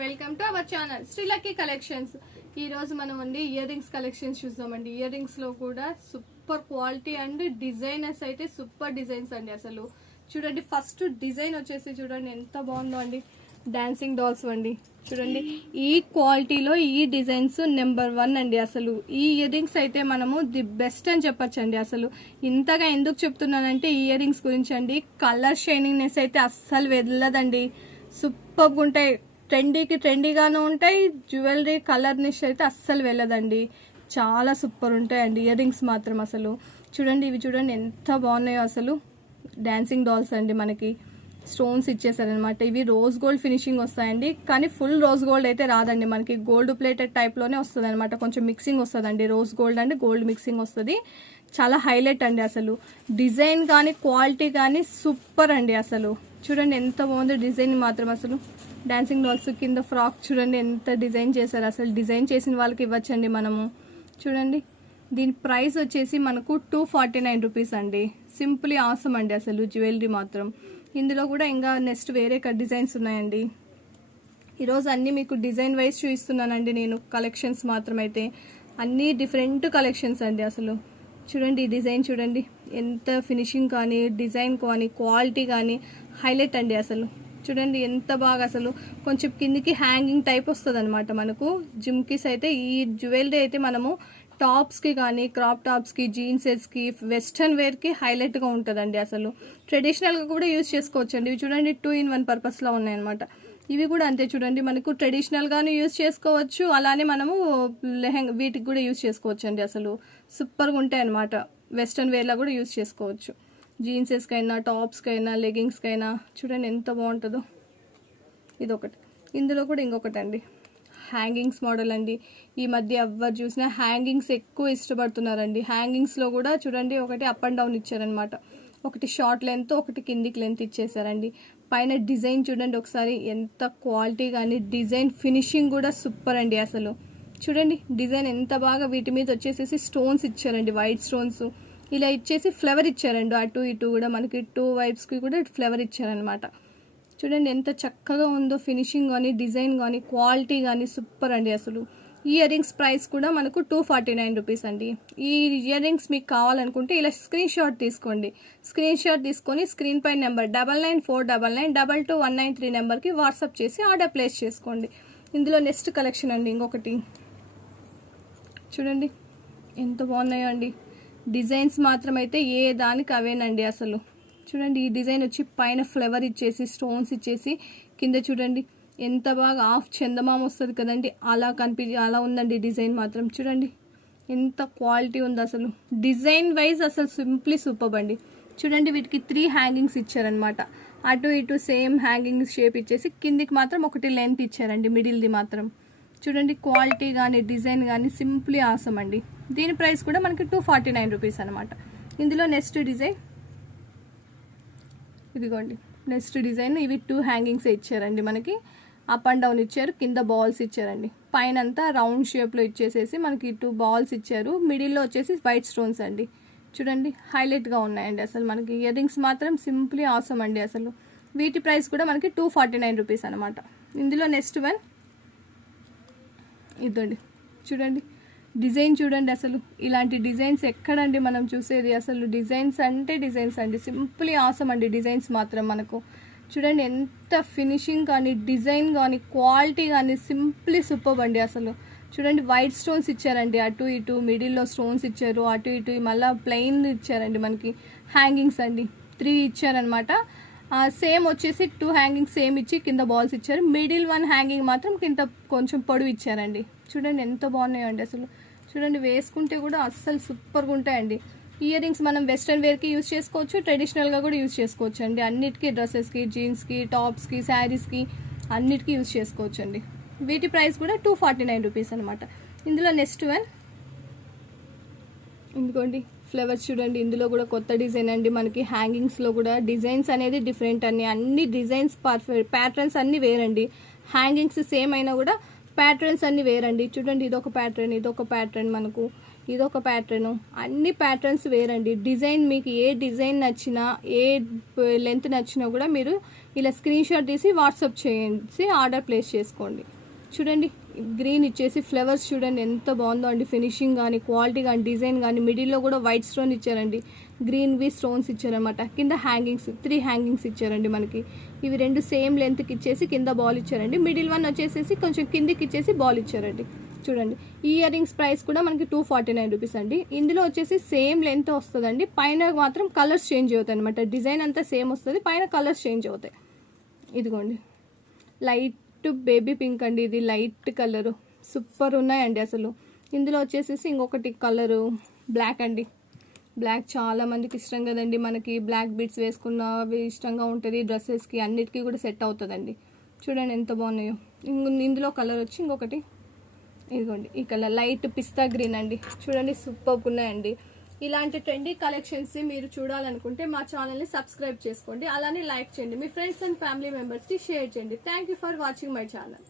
Welcome to our channel Sri Lucky collections. ఈ రోజు మనం ఇయర్ రింగ్స్ కలెక్షన్స్ చూద్దామండి. ఇయర్ రింగ్స్ లో కూడా సూపర్ క్వాలిటీ అండ్ డిజైనర్స్ అయితే సూపర్ డిజైన్స్ అండి. అసలు చూడండి, ఫస్ట్ డిజైన్ వచ్చేసి చూడండి ఎంత బాగుందో అండి. డాన్సింగ్ డాల్స్ అండి. చూడండి ఈ క్వాలిటీలో ఈ డిజైన్స్ నెంబర్ 1 అండి. అసలు ఈ ఇయర్ రింగ్స్ అయితే మనము ది బెస్ట్ అని చెప్పొచ్చండి. అసలు ఇంతగా ఎందుకు చెప్తున్నానంటే ఇయర్ రింగ్స్ గురించి అండి. కలర్ షైనింగ్నెస్ అయితే అస్సలు వెళ్ళదండి. సూపర్గా ఉంటాయి. ట్రెండీగాను ఉంటాయి. జ్యువెలరీ కలర్నిష్ అయితే అస్సలు వెళ్ళదండి. చాలా సూపర్ ఉంటాయండి ఇయర్ రింగ్స్ మాత్రం. అసలు చూడండి, ఇవి చూడండి ఎంత బాగున్నాయో. అసలు డాన్సింగ్ డాల్స్ అండి. మనకి స్టోన్స్ ఇచ్చేసారనమాట. ఇవి రోజ్ గోల్డ్ ఫినిషింగ్ వస్తాయండి. కానీ ఫుల్ రోజ్ గోల్డ్ అయితే రాదండి. మనకి గోల్డ్ ప్లేటెడ్ టైప్లోనే వస్తుంది అనమాట. కొంచెం మిక్సింగ్ వస్తుందండి. రోజ్ గోల్డ్ అండి గోల్డ్ మిక్సింగ్ వస్తుంది. చాలా హైలైట్ అండి. అసలు డిజైన్ కానీ క్వాలిటీ కానీ సూపర్ అండి. అసలు చూడండి ఎంత బాగుందో డిజైన్ మాత్రం. అసలు డాన్సింగ్ డాల్స్ కింద ఫ్రాక్ చూడండి ఎంత డిజైన్ చేశారు. అసలు డిజైన్ చేసిన వాళ్ళకి ఇవ్వచ్చండి మనము. చూడండి దీని ప్రైస్ వచ్చేసి మనకు 249 రూపీస్ అండి. సింపుల్లీ ఆసమ్ అండి అసలు జ్యువెలరీ మాత్రం. ఇందులో కూడా ఇంకా నెక్స్ట్ వేరే డిజైన్స్ ఉన్నాయండి. ఈరోజు అన్నీ మీకు డిజైన్ వైజ్ చూపిస్తున్నానండి నేను. కలెక్షన్స్ మాత్రం అయితే అన్నీ డిఫరెంట్ కలెక్షన్స్ అండి. అసలు చూడండి ఈ డిజైన్ చూడండి ఎంత ఫినిషింగ్ కానీ డిజైన్ కానీ క్వాలిటీ కానీ హైలైట్ అండి. అసలు చూడండి ఎంత బాగా. అసలు కొంచెం కిందికి హ్యాంగింగ్ టైప్ వస్తుంది అనమాట మనకు. జిమ్కీస్ అయితే ఈ జ్యువెలరీ అయితే మనము టాప్స్కి కానీ క్రాప్ టాప్స్కి జీన్సెస్కి వెస్ట్రన్ వేర్కి హైలైట్గా ఉంటుందండి. అసలు ట్రెడిషనల్గా కూడా యూజ్ చేసుకోవచ్చు అండి. ఇవి చూడండి 2 in 1 పర్పస్లో ఉన్నాయన్నమాట. ఇవి కూడా అంతే చూడండి, మనకు ట్రెడిషనల్గాను యూజ్ చేసుకోవచ్చు. అలానే మనము వీటికి కూడా యూజ్ చేసుకోవచ్చు అండి. అసలు సూపర్గా ఉంటాయి అనమాట. వెస్ట్రన్ వేర్లో కూడా యూజ్ చేసుకోవచ్చు. జీన్సెస్కైనా టాప్స్కైనా లెగిన్స్కైనా చూడండి ఎంత బాగుంటుందో. ఇదొకటి. ఇందులో కూడా ఇంకొకటి అండి హ్యాంగింగ్స్ మోడల్ అండి. ఈ మధ్య ఎవరు చూసినా హ్యాంగింగ్స్ ఎక్కువ ఇష్టపడుతున్నారండి. హ్యాంగింగ్స్లో కూడా చూడండి ఒకటి అప్ అండ్ డౌన్ ఇచ్చారనమాట. ఒకటి షార్ట్ లెంత్ ఒకటి కిందికి లెంత్ ఇచ్చేసారండి. పైన డిజైన్ చూడండి ఒకసారి ఎంత క్వాలిటీ కానీ డిజైన్ ఫినిషింగ్ కూడా సూపర్ అండి. అసలు చూడండి డిజైన్ ఎంత బాగా. వీటి మీద వచ్చేసేసి స్టోన్స్ ఇచ్చారండి, వైట్ స్టోన్స్ ఇలా ఇచ్చేసి ఫ్లవర్ ఇచ్చారండి. అటు ఇటు కూడా మనకి 2 వైబ్స్కి కూడా ఫ్లవర్ ఇచ్చారనమాట. చూడండి ఎంత చక్కగా ఉందో. ఫినిషింగ్ కానీ డిజైన్ కానీ క్వాలిటీ కానీ సూపర్ అండి. అసలు ఈ ఇయర్ రింగ్స్ ప్రైస్ కూడా మనకు 249 రూపీస్ అండి. ఈ ఇయర్ రింగ్స్ మీకు కావాలనుకుంటే ఇలా స్క్రీన్ షాట్ తీసుకోండి. స్క్రీన్ షాట్ తీసుకొని స్క్రీన్ పై నెంబర్ 9949922193 నెంబర్కి వాట్సాప్ చేసి ఆర్డర్ ప్లేస్ చేసుకోండి. ఇందులో నెక్స్ట్ కలెక్షన్ అండి ఇంకొకటి. చూడండి ఎంత బాగున్నాయో అండి. డిజైన్స్ మాత్రం అయితే ఏ దానికి అవేనండి. అసలు చూడండి ఈ డిజైన్ వచ్చి పైన ఫ్లవర్ ఇచ్చేసి స్టోన్స్ ఇచ్చేసి కింద చూడండి ఎంత బాగా హాఫ్ చందమామ వస్తుంది కదండి, అలా ఉందండి డిజైన్ మాత్రం. చూడండి ఎంత క్వాలిటీ ఉంది. అసలు డిజైన్ వైజ్ అసలు సింప్లీ సూపర్ అండి. చూడండి వీటికి 3 హ్యాంగింగ్స్ ఇచ్చారనమాట. అటు ఇటు సేమ్ హ్యాంగింగ్ షేప్ ఇచ్చేసి కిందికి మాత్రం ఒకటి లెంత్ ఇచ్చారండి మిడిల్ది మాత్రం. చూడండి క్వాలిటీ కానీ డిజైన్ కానీ సింప్లీ ఆసమ్ అండి. దీని ప్రైస్ కూడా మనకి 249 రూపీస్ అనమాట. ఇందులో నెక్స్ట్ డిజైన్ ఇదిగోండి. నెక్స్ట్ డిజైన్ ఇవి 2 హ్యాంగింగ్స్ ఇచ్చారండి. మనకి అప్ అండ్ డౌన్ ఇచ్చారు. కింద బాల్స్ ఇచ్చారండి. పైన అంతా రౌండ్ షేప్లో ఇచ్చేసేసి మనకి 2 బాల్స్ ఇచ్చారు. మిడిల్లో వచ్చేసి వైట్ స్టోన్స్ అండి. చూడండి హైలైట్గా ఉన్నాయండి. అసలు మనకి ఇయర్ రింగ్స్ మాత్రం సింప్లీ ఆసమ్ అండి. అసలు వీటి ప్రైస్ కూడా మనకి 249 రూపీస్ అనమాట. ఇందులో నెక్స్ట్ వన్ ఇదండి. చూడండి డిజైన్ చూడండి. అసలు ఇలాంటి డిజైన్స్ ఎక్కడండి మనం చూసేది. అసలు డిజైన్స్ అంటే డిజైన్స్ అండి. సింప్లీ ఆసమ్ అండి డిజైన్స్ మాత్రం మనకు. చూడండి ఎంత ఫినిషింగ్ కానీ డిజైన్ కానీ క్వాలిటీ కానీ సింప్లీ సూపర్ అండి. అసలు చూడండి వైట్ స్టోన్స్ ఇచ్చారండి. అటు ఇటు మిడిల్లో స్టోన్స్ ఇచ్చారు. అటు ఇటు మళ్ళీ ప్లెయిన్ ఇచ్చారండి. మనకి హ్యాంగింగ్స్ అండి 3 ఇచ్చారనమాట. సేమ్ వచ్చేసి 2 హ్యాంగింగ్స్ సేమ్ ఇచ్చి కింద బాల్స్ ఇచ్చారు. మిడిల్ 1 హ్యాంగింగ్ మాత్రం కింద కొంచెం పొడవు ఇచ్చారండి. చూడండి ఎంత బాగున్నాయో అండి. అసలు చూడండి వేసుకుంటే కూడా అస్సలు సూపర్గా ఉంటాయండి. ఇయర్ రింగ్స్ మనం వెస్ట్రన్ వేర్కి యూజ్ చేసుకోవచ్చు, ట్రెడిషనల్గా కూడా యూజ్ చేసుకోవచ్చు అండి. అన్నిటికీ డ్రెస్సెస్కి జీన్స్కి టాప్స్కి శారీస్కి అన్నిటికీ యూజ్ చేసుకోవచ్చు అండి. వీటి ప్రైస్ కూడా 249 రూపీస్ అనమాట. ఇందులో నెక్స్ట్ వన్ ఇందుకోండి ఫ్లవర్స్ చూడండి. ఇందులో కూడా కొత్త డిజైన్ అండి. మనకి హ్యాంగింగ్స్లో కూడా డిజైన్స్ అనేది డిఫరెంట్ అండి. అన్ని డిజైన్స్ ప్యాటర్న్స్ అన్నీ వేరండి. హ్యాంగింగ్స్ సేమ్ అయినా కూడా ప్యాటర్న్స్ అన్నీ వేరండి. చూడండి ఇదొక ప్యాటర్న్ మనకు ఇదొక ప్యాటర్న్, అన్ని ప్యాటర్న్స్ వేరండి. డిజైన్ మీకు ఏ డిజైన్ నచ్చినా ఏ లెంత్ నచ్చినా కూడా మీరు ఇలా స్క్రీన్ షాట్ తీసి వాట్సాప్ చేసి ఆర్డర్ ప్లేస్ చేసుకోండి. చూడండి గ్రీన్ ఇచ్చేసి ఫ్లవర్స్ చూడండి ఎంత బాగుందో అండి. ఫినిషింగ్ కానీ క్వాలిటీ కానీ డిజైన్ కానీ మిడిల్లో కూడా వైట్ స్టోన్ ఇచ్చారండి. గ్రీన్వి స్టోన్స్ ఇచ్చారనమాట. కింద హ్యాంగింగ్స్ 3 హ్యాంగింగ్స్ ఇచ్చారండి మనకి. ఇవి 2 సేమ్ లెంత్కి ఇచ్చేసి కింద బాల్ ఇచ్చారండి. మిడిల్ వన్ వచ్చేసేసి కొంచెం కిందికి ఇచ్చేసి బాల్ ఇచ్చారండి. చూడండి ఈ ఇయర్ రింగ్స్ ప్రైస్ కూడా మనకి 249 రూపీస్ అండి. ఇందులో వచ్చేసి సేమ్ లెంత్ వస్తుందండి. పైన మాత్రం కలర్స్ చేంజ్ అవుతాయి అనమాట. డిజైన్ అంతా సేమ్ వస్తుంది, పైన కలర్స్ చేంజ్ అవుతాయి. ఇదిగోండి లైట్ బేబీ పింక్ అండి. ఇది లైట్ కలరు సూపర్ ఉన్నాయండి అసలు. ఇందులో వచ్చేసేసి ఇంకొకటి కలరు బ్లాక్ అండి. బ్లాక్ చాలా మందికి ఇష్టం కదండి. మనకి బ్లాక్ బీడ్స్ వేసుకున్న ఇష్టంగా ఉంటుంది. డ్రెస్సెస్కి అన్నిటికీ కూడా సెట్ అవుతుందండి. చూడండి ఎంత బాగున్నాయో. ఇందులో కలర్ వచ్చి ఇంకొకటి ఇదిగోండి ఈ కలర్ లైట్ పిస్తా గ్రీన్ అండి. చూడండి సూపర్ ఉన్నాయండి. ఇలాంటి ట్రెండీ కలెక్షన్స్ మీరు చూడాలనుకుంటే మా ఛానల్ని సబ్స్క్రైబ్ చేసుకోండి. అలానే లైక్ చేయండి. మీ ఫ్రెండ్స్ అండ్ ఫ్యామిలీ మెంబర్స్కి షేర్ చేయండి. Thank you for watching my channel.